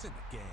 It's in the game.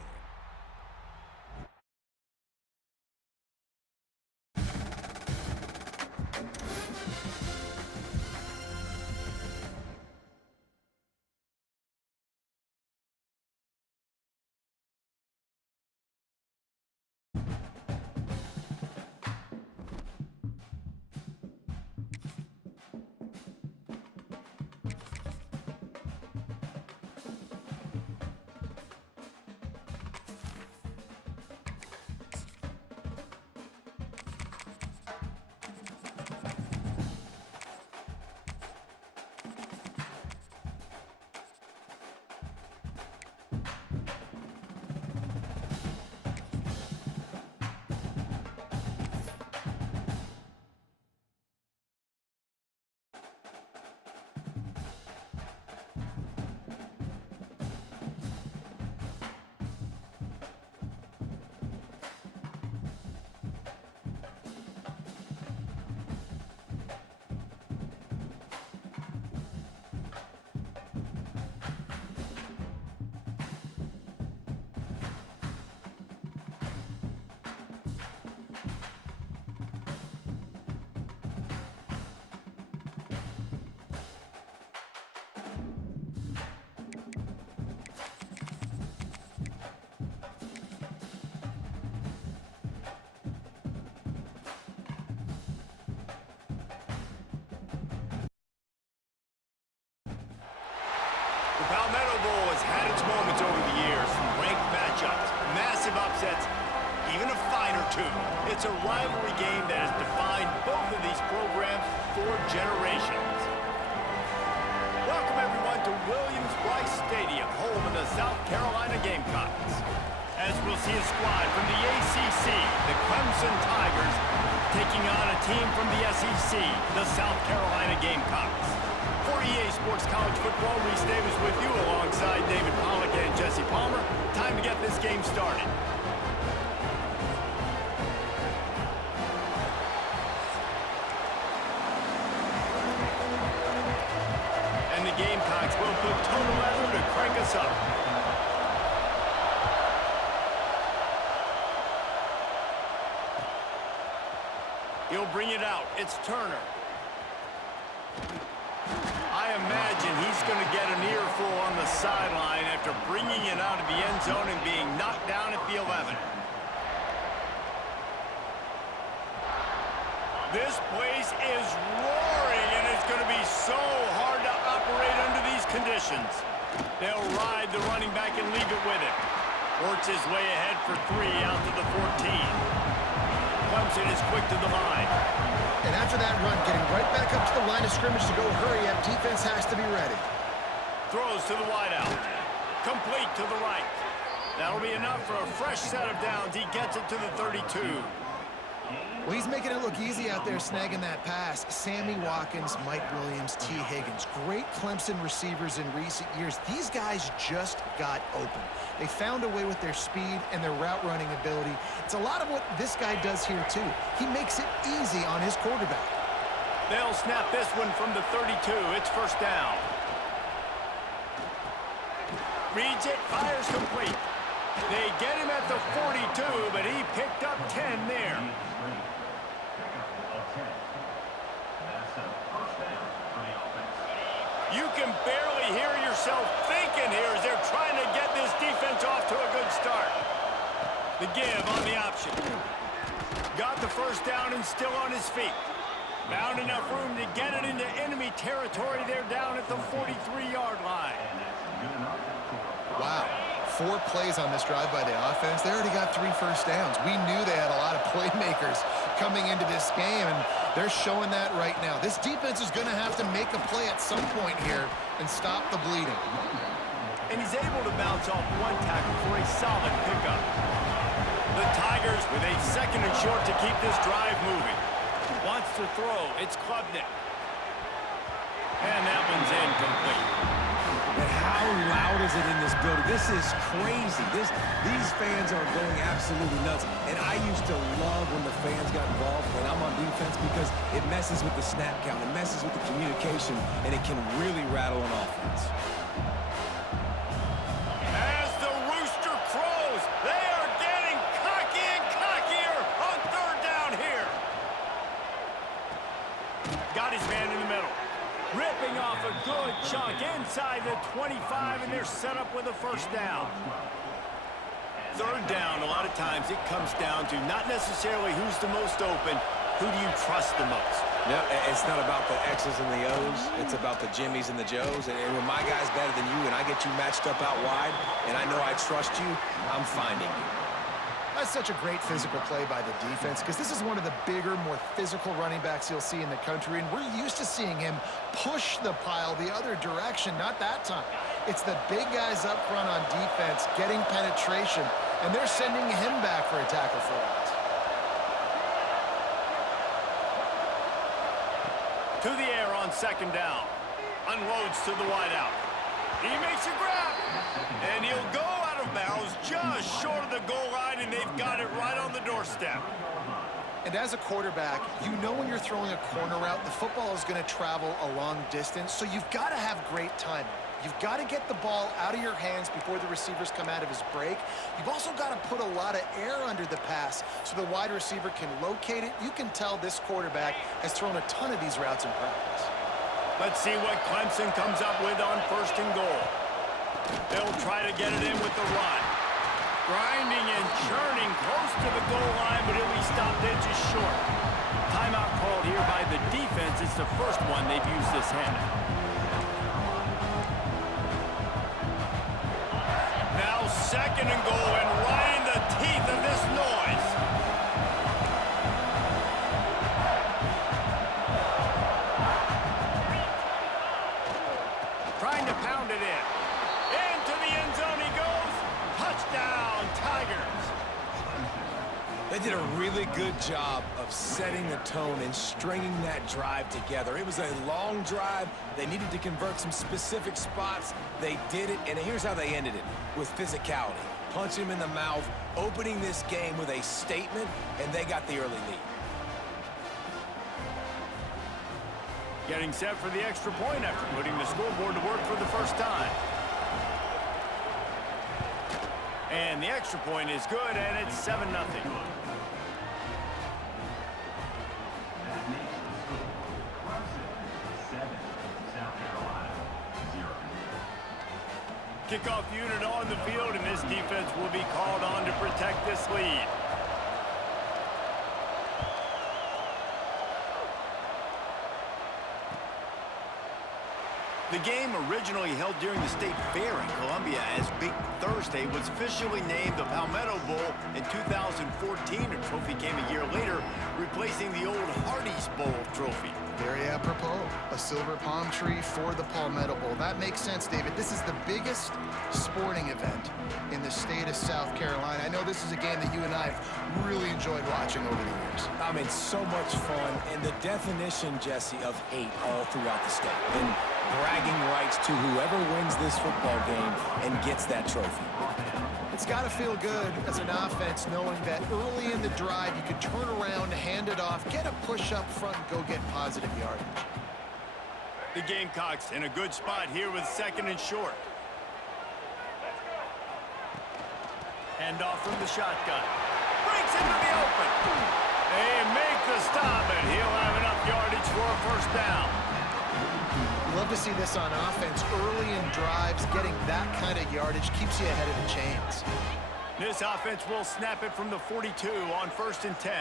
The Palmetto Bowl has had its moments over the years, from ranked matchups, massive upsets, even a fight or two. It's a rivalry game that has defined both of these programs for generations. Welcome, everyone, to Williams-Brice Stadium, home of the South Carolina Gamecocks. As we'll see a squad from the ACC, the Clemson Tigers, taking on a team from the SEC, the South Carolina Gamecocks. For EA Sports College Football, Reese Davis with you alongside David Pollack and Jesse Palmer. Time to get this game started. And the Gamecocks will put total effort to crank us up. He'll bring it out. It's Turner. I imagine he's going to get an earful on the sideline after bringing it out of the end zone and being knocked down at the 11. This place is roaring, and it's going to be so hard to operate under these conditions. They'll ride the running back and leave it with him. Works his way ahead for 3 out to the 14. Clemson is quick to the line. And after that run, getting right back up to the line of scrimmage to go hurry up, defense has to be ready. Throws to the wideout. Complete to the right. That'll be enough for a fresh set of downs. He gets it to the 32. Well, he's making it look easy out there snagging that pass. Sammy Watkins, Mike Williams, T. Higgins. Great Clemson receivers in recent years. These guys just got open. They found a way with their speed and their route running ability. It's a lot of what this guy does here, too. He makes it easy on his quarterback. They'll snap this one from the 32. It's first down. Reads it, fires complete. They get him at the 42, but he picked up 10 there. You can barely hear yourself thinking here as they're trying to get this defense off to a good start. The give on the option. Got the first down and still on his feet. Found enough room to get it into enemy territory. They're down at the 43-yard line. Wow. 4 plays on this drive by the offense. They already got 3 first downs. We knew they had a lot of playmakers coming into this game, and they're showing that right now. This defense is going to have to make a play at some point here and stop the bleeding. And he's able to bounce off one tackle for a solid pickup. The Tigers with a second and short to keep this drive moving. Wants to throw. It's Klubnik. And that one's incomplete. But how loud is it in this building? This is crazy. These fans are going absolutely nuts. And I used to love when the fans got involved when I'm on defense because it messes with the snap count. It messes with the communication, and it can really rattle an offense. As the rooster Ripping off a good chunk inside the 25, and they're set up with a first down. Third down, a lot of times it comes down to not necessarily who's the most open, who do you trust the most? No, it's not about the X's and the O's. It's about the Jimmys and the Joes. And when my guy's better than you and I get you matched up out wide and I know I trust you, I'm finding you. That's such a great physical play by the defense because this is one of the bigger, more physical running backs you'll see in the country, and we're used to seeing him push the pile the other direction. Not that time. It's the big guys up front on defense getting penetration, and they're sending him back for a tackle for loss. To the air on second down. Unloads to the wideout. He makes a grab. And he'll go out of bounds just short of the goal line, and they've got it right on the doorstep. And as a quarterback, you know when you're throwing a corner route, the football is going to travel a long distance, so you've got to have great timing. You've got to get the ball out of your hands before the receivers come out of his break. You've also got to put a lot of air under the pass so the wide receiver can locate it. You can tell this quarterback has thrown a ton of these routes in practice. Let's see what Clemson comes up with on first and goal. They'll try to get it in with the run. Grinding and churning close to the goal line, but he'll be stopped inches short. Timeout called here by the defense. It's the first one they've used this half. Now second and goal, and right in the teeth of this noise. Trying to pound it in. Into the end zone he goes. Touchdown, Tigers. They did a really good job of setting the tone and stringing that drive together. It was a long drive. They needed to convert some specific spots. They did it, and here's how they ended it, with physicality. Punch him in the mouth, opening this game with a statement, and they got the early lead. Getting set for the extra point after putting the scoreboard to work for the first time. And the extra point is good, and it's 7-0. Kickoff unit on the field, and this defense will be called on to protect this lead. The game, originally held during the State Fair in Columbia as Big Thursday, was officially named the Palmetto Bowl in 2014. A trophy came a year later, replacing the old Hardee's Bowl trophy. Very apropos, a silver palm tree for the Palmetto Bowl. That makes sense, David. This is the biggest sporting event in the state of South Carolina. I know this is a game that you and I have really enjoyed watching over the years. I mean, so much fun, and the definition, Jesse, of hate all throughout the state. And bragging rights to whoever wins this football game and gets that trophy. It's got to feel good as an offense knowing that early in the drive you can turn around, hand it off, get a push up front, and go get positive yardage. The Gamecocks in a good spot here with second and short. Hand off from the shotgun. Breaks into the open. They make the stop, and he'll have enough yardage for a first down. Love to see this on offense early in drives. Getting that kind of yardage keeps you ahead of the chains. This offense will snap it from the 42 on first and 10.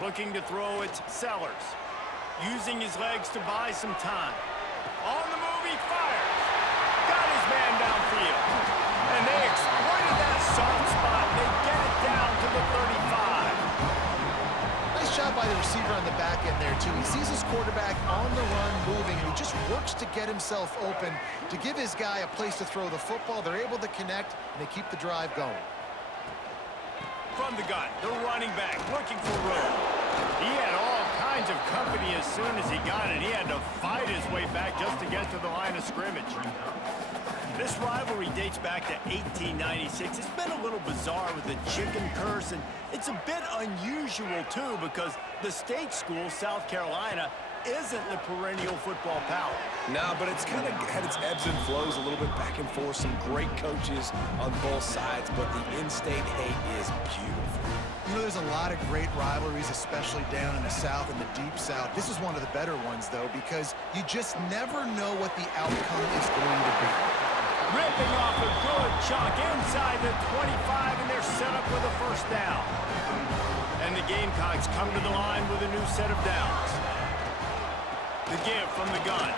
Looking to throw it, Sellers. Using his legs to buy some time. On the move, he fires. Got his man downfield. And they exploited that soft spot. They get it down to the 35. Nice job by the receiver on the back end there, too. He sees his quarterback on the run moving, and he just works to get himself open to give his guy a place to throw the football. They're able to connect, and they keep the drive going. From the gun, the running back looking for room. He had all kinds of company as soon as he got it. He had to fight his way back just to get to the line of scrimmage. This rivalry dates back to 1896. It's been a little bizarre with the chicken curse, and it's a bit unusual, too, because the state school, South Carolina, isn't the perennial football power. No, but it's kind of had its ebbs and flows a little bit back and forth. Some great coaches on both sides, but the in-state hate is beautiful. You know, there's a lot of great rivalries, especially down in the South and the Deep South. This is one of the better ones, though, because you just never know what the outcome is going to be. Ripping off a good chunk inside the 25, and they're set up with a first down. And the Gamecocks come to the line with a new set of downs. The give from the gun.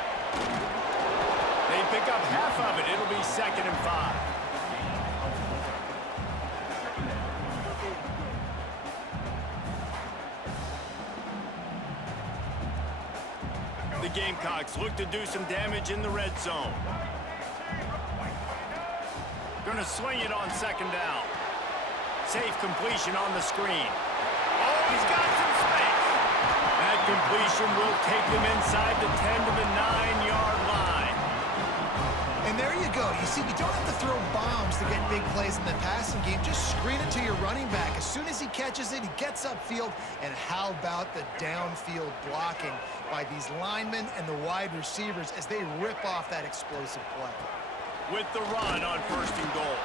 They pick up half of it. It'll be 2nd and 5. The Gamecocks look to do some damage in the red zone. Gonna swing it on 2nd down. Safe completion on the screen. Oh, he's got some space. That completion will take them inside the 10 to the 9-yard line. And there you go. You see, you don't have to throw bombs to get big plays in the passing game. Just screen it to your running back. As soon as he catches it, he gets upfield. And how about the downfield blocking by these linemen and the wide receivers as they rip off that explosive play? With the run on 1st and goal.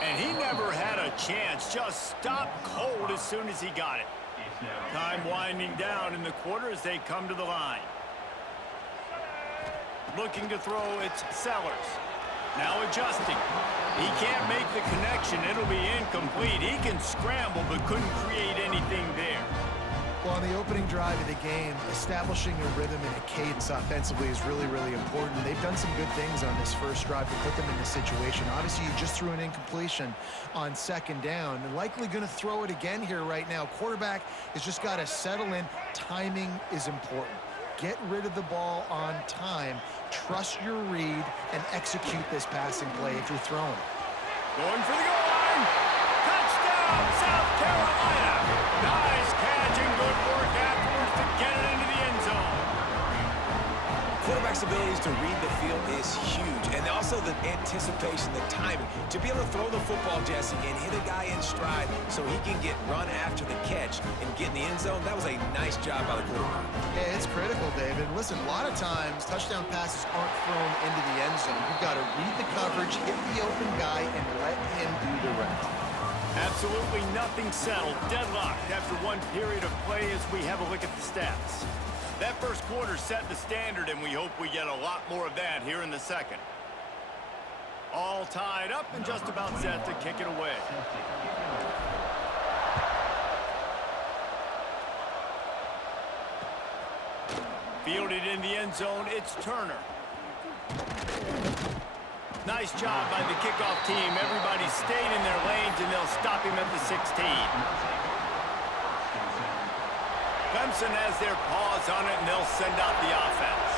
And he never had a chance. Just stopped cold as soon as he got it. Time winding down in the quarter as they come to the line. Looking to throw, it's Sellers. Now adjusting. He can't make the connection. It'll be incomplete. He can scramble but couldn't create anything there. Well, on the opening drive of the game, establishing a rhythm and a cadence offensively is really, really important. They've done some good things on this first drive to put them in this situation. Obviously, you just threw an incompletion on 2nd down. They're likely going to throw it again here right now. Quarterback has just got to settle in. Timing is important. Get rid of the ball on time. Trust your read and execute this passing play if you're throwing it. Going for the goal line. Touchdown, South Carolina. Nice catch and good work afterwards to get it into the end zone. Quarterback's abilities to read the field is huge, and also the anticipation, the timing. To be able to throw the football, Jesse, and hit a guy in stride so he can get run after the catch and get in the end zone, that was a nice job by the quarterback. Yeah, it's critical, David. Listen, a lot of times, touchdown passes aren't thrown into the end zone. You've got to read the coverage, hit the open guy, and let him do the rest. Absolutely nothing settled. Deadlocked after one period of play as we have a look at the stats. That first quarter set the standard, and we hope we get a lot more of that here in the second. All tied up and just about set to kick it away. Fielded in the end zone, it's Turner. Nice job by the kickoff team. Everybody stayed in their lanes, and they'll stop him at the 16. Clemson has their paws on it, and they'll send out the offense.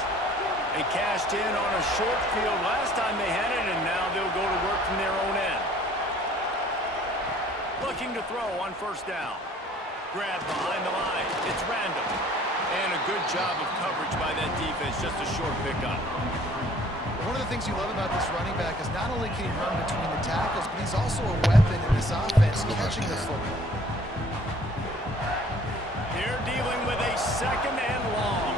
They cashed in on a short field last time they had it, and now they'll go to work from their own end. Looking to throw on 1st down. Grab behind the line. It's Randall. And a good job of coverage by that defense, just a short pickup. One of the things you love about this running back is not only can he run between the tackles, but he's also a weapon in this offense, catching the football. They're dealing with a 2nd and long.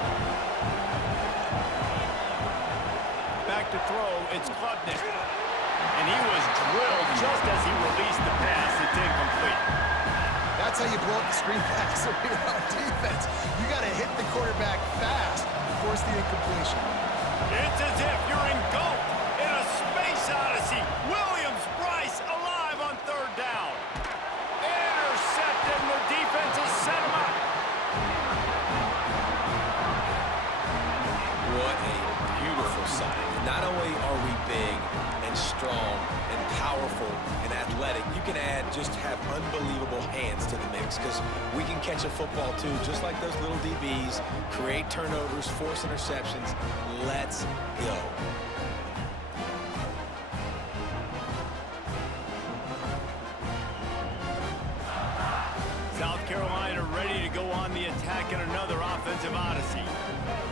Back to throw, it's Klubnik. And he was drilled just as he released the pass. It's incomplete. That's how you blow up the screen pass if you're on defense. You got to hit the quarterback fast to force the incompletion. It's as if you're engulfed in a space odyssey. Williams-Brice alive on 3rd down. Intercepted, and the defense has set him up. What a beautiful sight. Not only are we big and strong and powerful and athletic, you can just have unbelievable hands to the mix because we can catch a football too, just like those little DBs, create turnovers, force interceptions. Let's go. South Carolina ready to go on the attack in another offensive odyssey.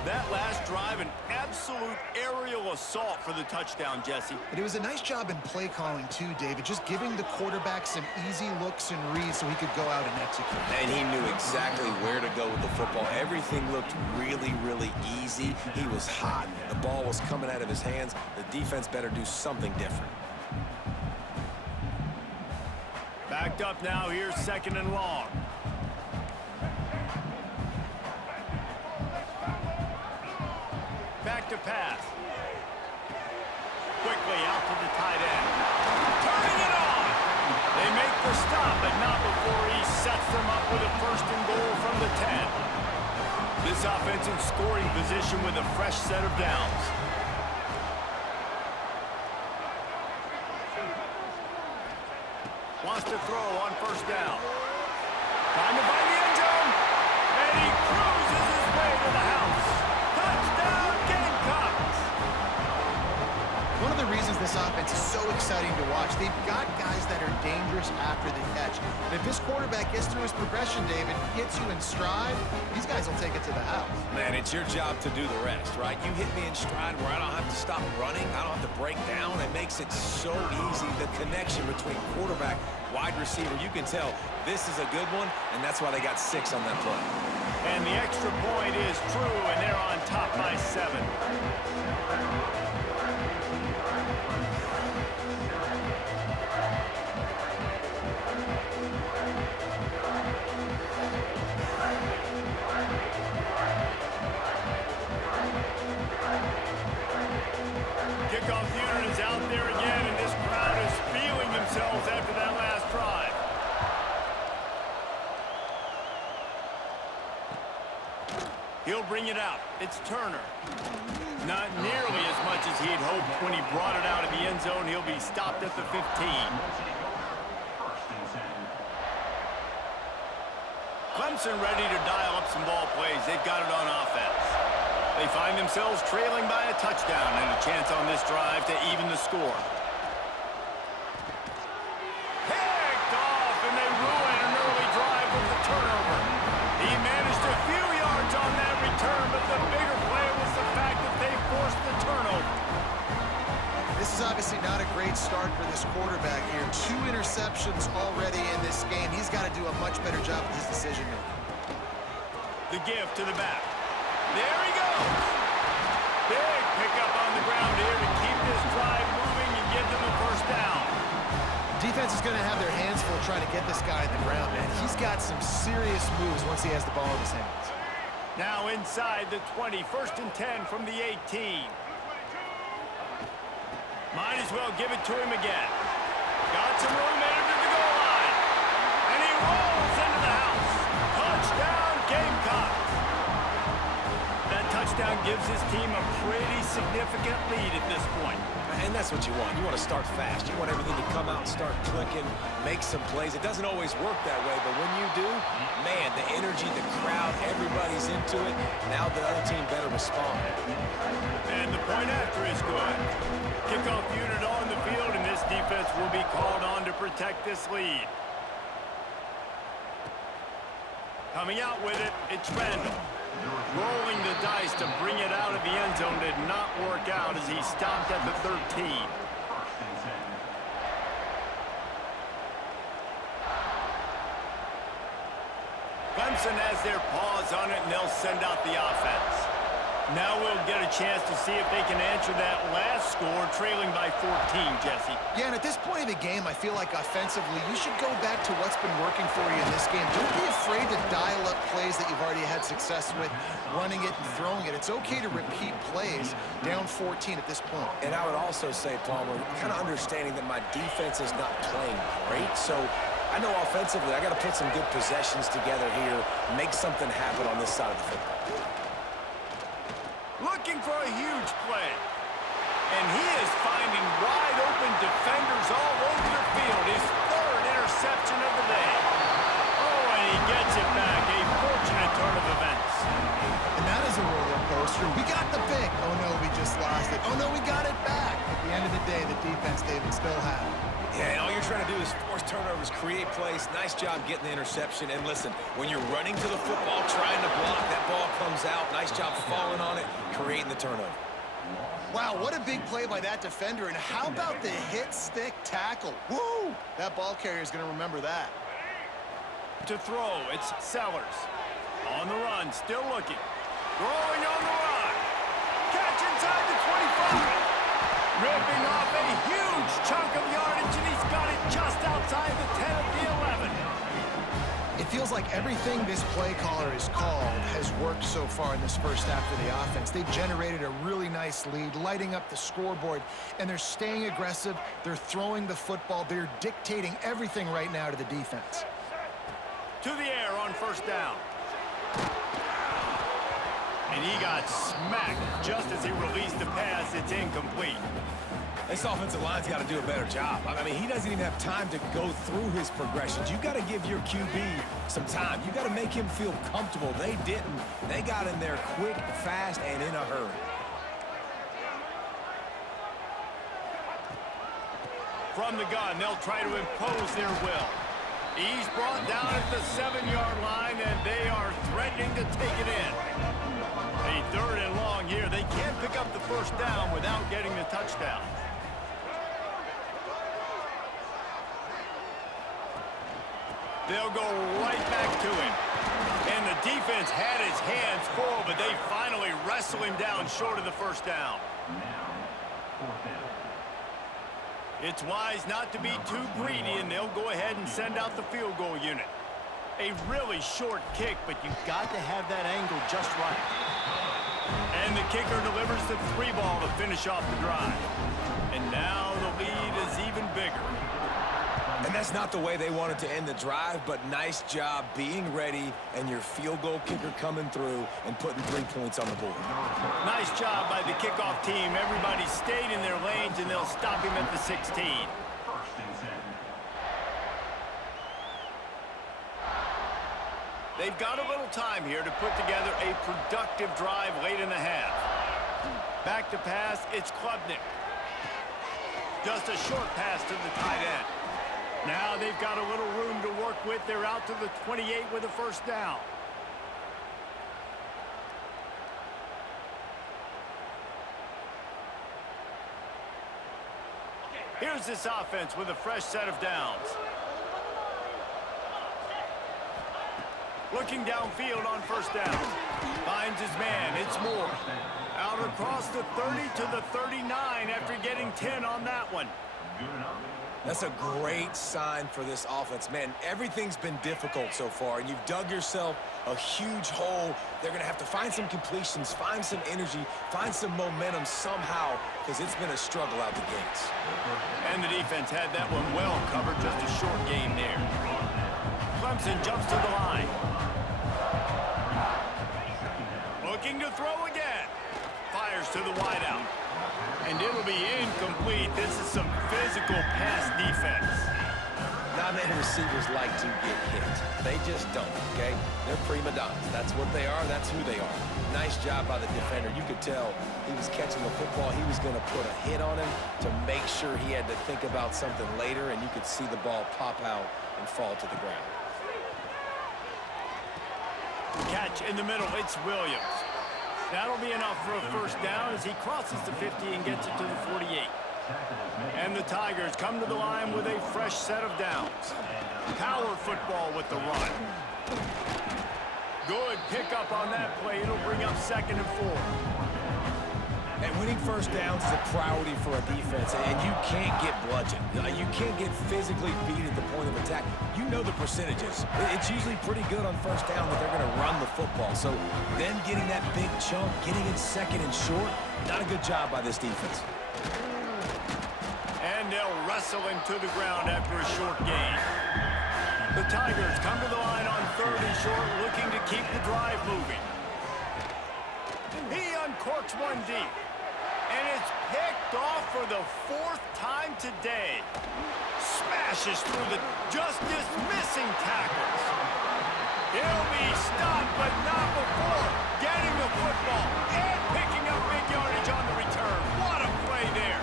That last drive, an absolute aerial assault for the touchdown, Jesse. But it was a nice job in play calling too, David, just giving the quarterback some easy looks and reads so he could go out and execute. And he knew exactly where to go with the football. Everything looked really, really easy. He was hot. The ball was coming out of his hands. The defense better do something different. Backed up now, here's 2nd and long. Back to pass. Quickly out to the tight end. Turning it on! They make the stop, but not before he sets them up with a 1st and goal from the 10. This offense in scoring position with a fresh set of downs. Wants to throw on 1st down. Trying to find the end zone. And he cruises his way to the house. Touchdown, Gamecocks! One of the reasons this offense is so exciting to watch, they've got guys that are dangerous after the catch. And if this quarterback gets through his progression, David, hits you in stride, these guys will take it to the house. Man, it's your job to do the rest, right? You hit me in stride where I don't have to stop running. I don't have to break down. It makes it so easy. The connection between quarterback, wide receiver, you can tell this is a good one, and that's why they got 6 on that play. And the extra point is true, and they're on top by 7. Kickoff unit is out there again, and this crowd is feeling themselves after that last drive. He'll bring it out. It's Turner. Not nearly as much as he'd hoped when he brought it out of the end zone. He'll be stopped at the 15. Clemson ready to dial up some ball plays. They've got it on offense. They find themselves trailing by a touchdown and a chance on this drive to even the score. Picked off, and they ruin an early drive with the turnover. He managed a few yards on that return, but the bigger play was the fact that they forced the turnover. This is obviously not a great start for this quarterback here. 2 interceptions already in this game. He's got to do a much better job with his decision-making. The give to the back. There he goes. Big pickup on the ground here to keep this drive moving and give them a 1st down. Defense is going to have their hands full trying to get this guy in the ground, man. He's got some serious moves once he has the ball in his hands. Now inside the 20, 1st and 10 from the 18. Might as well give it to him again. Got some room headed to the goal line. And he rolls into the house. Touchdown, Gamecocks. That touchdown gives his team a pretty significant lead at this point. And that's what you want. You want to start fast. You want everything to come out and start clicking, make some plays. It doesn't always work that way, but when you do, man, the energy, the crowd, everybody's into it. Now the other team better respond. And the point after is good. Kickoff unit on the field, and this defense will be called on to protect this lead. Coming out with it, it's Randall. Rolling the dice to bring it out of the end zone did not work out as he stopped at the 13. Clemson has their paws on it, and they'll send out the offense. Now we'll get a chance to see if they can answer that last score, trailing by 14, Jesse. Yeah, and at this point of the game, I feel like offensively, you should go back to what's been working for you in this game. Don't be afraid to dial up plays that you've already had success with, running it and throwing it. It's okay to repeat plays down 14 at this point. And I would also say, Palmer, kind of understanding that my defense is not playing great, so I know offensively I got to put some good possessions together here, make something happen on this side of the football. Looking for a huge play. And he is finding wide open defenders all over the field. His 3rd interception of the day. Oh, and he gets it back. A fortunate turn of events. And that is a roller coaster. We got the pick. Oh, no, we just lost it. Oh, no, we got it back. At the end of the day, the defense, David, still have it. Yeah, and all you're trying to do is force turnovers, create plays. Nice job getting the interception. And listen, when you're running to the football, trying to block, that ball comes out. Nice job falling on it, creating the turnover. Wow, what a big play by that defender. And how about the hit stick tackle? Woo! That ball carrier is going to remember that. To throw, it's Sellers. On the run, still looking. Throwing on the run. Catch inside the 25. Ripping off a huge chunk of yardage, and he's got it just outside the 10 of the 11. It feels like everything this play caller has called has worked so far in this first half of the offense. They've generated a really nice lead, lighting up the scoreboard, and they're staying aggressive. They're throwing the football. They're dictating everything right now to the defense. To the air on first down. And he got smacked just as he released the pass. It's incomplete. This offensive line's got to do a better job. I mean, he doesn't even have time to go through his progressions. You got to give your QB some time. You got to make him feel comfortable. They didn't. They got in there quick, fast, and in a hurry. From the gun, they'll try to impose their will. He's brought down at the 7-yard line, and they are threatening to take it in. A third and long here. They can't pick up the first down without getting the touchdown. They'll go right back to him. And the defense had his hands full, but they finally wrestle him down short of the first down. It's wise not to be too greedy, and they'll go ahead and send out the field goal unit. A really short kick, but you've got to have that angle just right. And the kicker delivers the 3-ball to finish off the drive. And now the lead is even bigger. And that's not the way they wanted to end the drive, but nice job being ready and your field goal kicker coming through and putting 3 points on the board. Nice job by the kickoff team. Everybody stayed in their lanes, and they'll stop him at the 16. They've got a little time here to put together a productive drive late in the half. Back to pass, it's Klubnik. Just a short pass to the tight end. Now they've got a little room to work with. They're out to the 28 with a first down. Here's this offense with a fresh set of downs. Looking downfield on first down. Finds his man. It's Moore. Out across the 30 to the 39 after getting 10 on that one. That's a great sign for this offense. Man, everything's been difficult so far, and you've dug yourself a huge hole. They're going to have to find some completions, find some energy, find some momentum somehow, because it's been a struggle out the gates. And the defense had that one well covered. Just a short gain there. Clemson jumps to the line. Looking to throw again. Fires to the wideout. And it'll be incomplete. This is some physical pass defense. Not many receivers like to get hit. They just don't, okay? They're prima donnas. That's what they are. That's who they are. Nice job by the defender. You could tell he was catching the football. He was going to put a hit on him to make sure he had to think about something later, and you could see the ball pop out and fall to the ground. Catch in the middle. It's Williams. That'll be enough for a first down as he crosses the 50 and gets it to the 48. And the Tigers come to the line with a fresh set of downs. Power football with the run. Good pickup on that play. It'll bring up 2nd and 4. And winning first downs is a priority for a defense, and you can't get bludgeoned. You can't get physically beat at the point of attack. You know the percentages. It's usually pretty good on first down that they're going to run the football. So then getting that big chunk, getting it 2nd and short, not a good job by this defense. And they'll wrestle him to the ground after a short gain. The Tigers come to the line on 3rd and short, looking to keep the drive moving. He uncorks one deep. And it's picked off for the 4th time today. Smashes through the just dismissing tackles. He'll be stopped, but not before getting the football and picking up big yardage on the return. What a play there.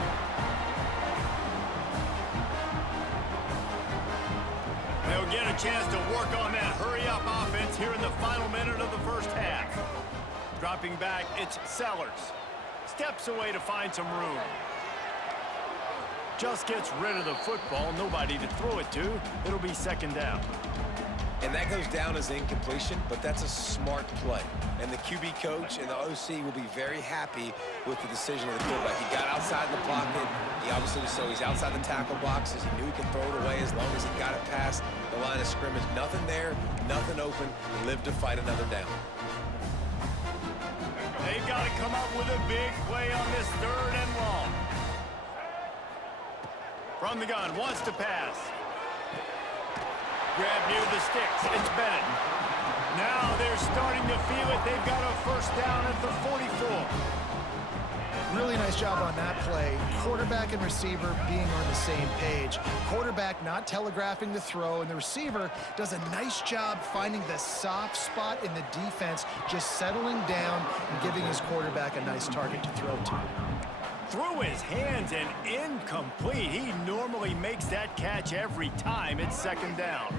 They'll get a chance to work on that hurry-up offense here in the final minute of the first half. Dropping back, it's Sellers. steps away to find some room. Just gets rid of the football. Nobody to throw it to. It'll be second down. And that goes down as incompletion, but that's a smart play. And the QB coach and the OC will be very happy with the decision of the quarterback. He got outside the pocket. He obviously was so he's outside the tackle boxes. He knew he could throw it away as long as he got it past the line of scrimmage. Nothing there, nothing open. Lived to fight another down. They've got to come up with a big play on this 3rd and long. From the gun, wants to pass. Grab near the sticks. It's Bennett. Now they're starting to feel it. They've got a first down at the 44. Really nice job on that play. Quarterback and receiver being on the same page. Quarterback not telegraphing the throw, and the receiver does a nice job finding the soft spot in the defense, just settling down and giving his quarterback a nice target to throw to. Through his hands and incomplete. He normally makes that catch every time. It's second down.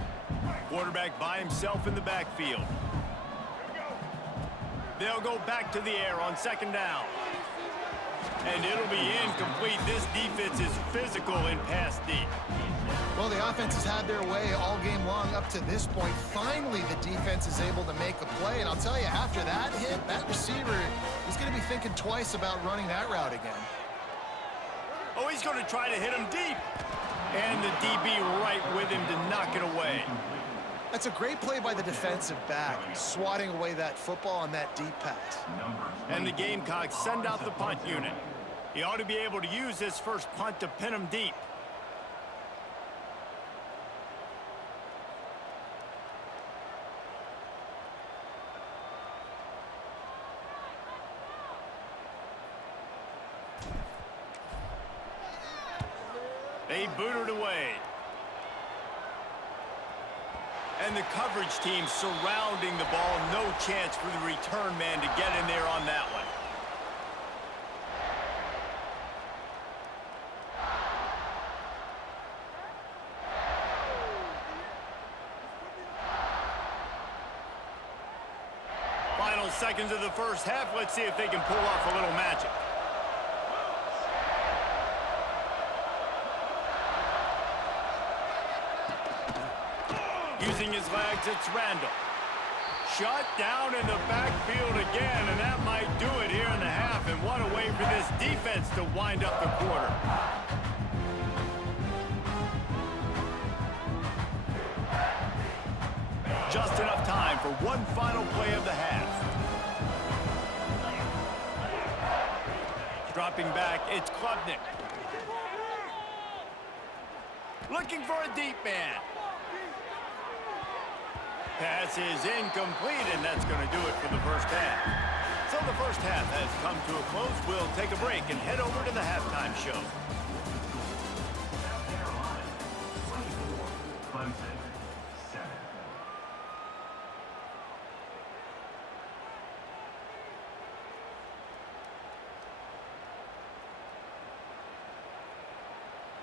Quarterback by himself in the backfield. They'll go back to the air on second down. And it'll be incomplete. This defense is physical in pass deep. Well, the offense has had their way all game long up to this point. Finally, the defense is able to make a play. And I'll tell you, after that hit, that receiver is going to be thinking twice about running that route again. Oh, he's going to try to hit him deep. And the DB right with him to knock it away. That's a great play by the defensive back, swatting away that football on that deep pass. And the Gamecocks send out the punt unit. He ought to be able to use this first punt to pin him deep. They boot it away. And the coverage team surrounding the ball. No chance for the return man to get in there on that one. Final seconds of the first half. Let's see if they can pull off a little magic. Using his legs, it's Randall. Shut down in the backfield again, and that might do it here in the half. And what a way for this defense to wind up the quarter. Just enough time for one final play of the half. Dropping back, it's Klubnik. Looking for a deep man. Pass is incomplete, and that's going to do it for the first half. So the first half has come to a close. We'll take a break and head over to the halftime show.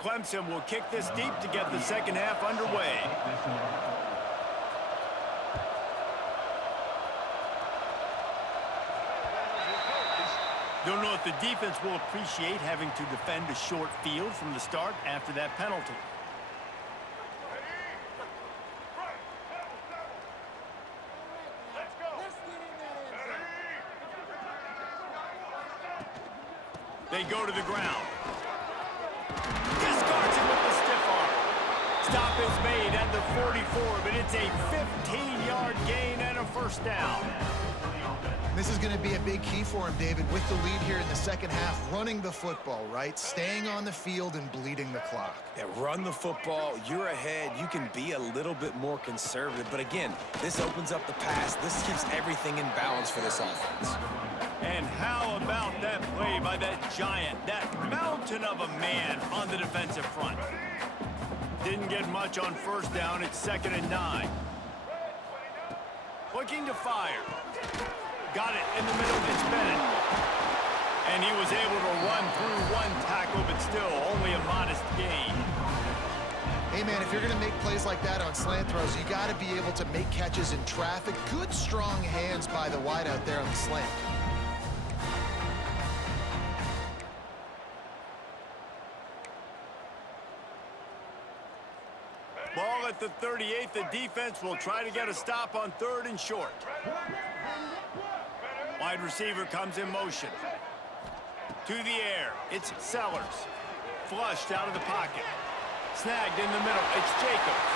Clemson will kick this deep to get the second half underway. Don't know if the defense will appreciate having to defend a short field from the start after that penalty. They go to the ground. Discards it with the stiff arm. Stop is made at the 44, but it's a 15-yard gain and a first down. This is going to be a big key for him, David, with the lead here in the second half, running the football, right? Staying on the field and bleeding the clock. Yeah, run the football. You're ahead. You can be a little bit more conservative. But again, this opens up the pass. This keeps everything in balance for this offense. And how about that play by that giant, that mountain of a man on the defensive front? Didn't get much on first down. It's 2nd and 9. Looking to fire. Got it in the middle. It's Bennett. And he was able to run through one tackle, but still only a modest gain. Hey, man, if you're going to make plays like that on slant throws, you got to be able to make catches in traffic. Good, strong hands by the wideout there on the slant. Ball at the 38. The defense will try to get a stop on 3rd and short. Wide receiver comes in motion. To the air. It's Sellers. Flushed out of the pocket. Snagged in the middle. It's Jacobs.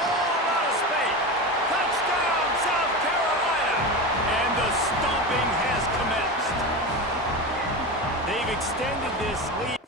All out of space. Touchdown, South Carolina. And the stomping has commenced. They've extended this lead.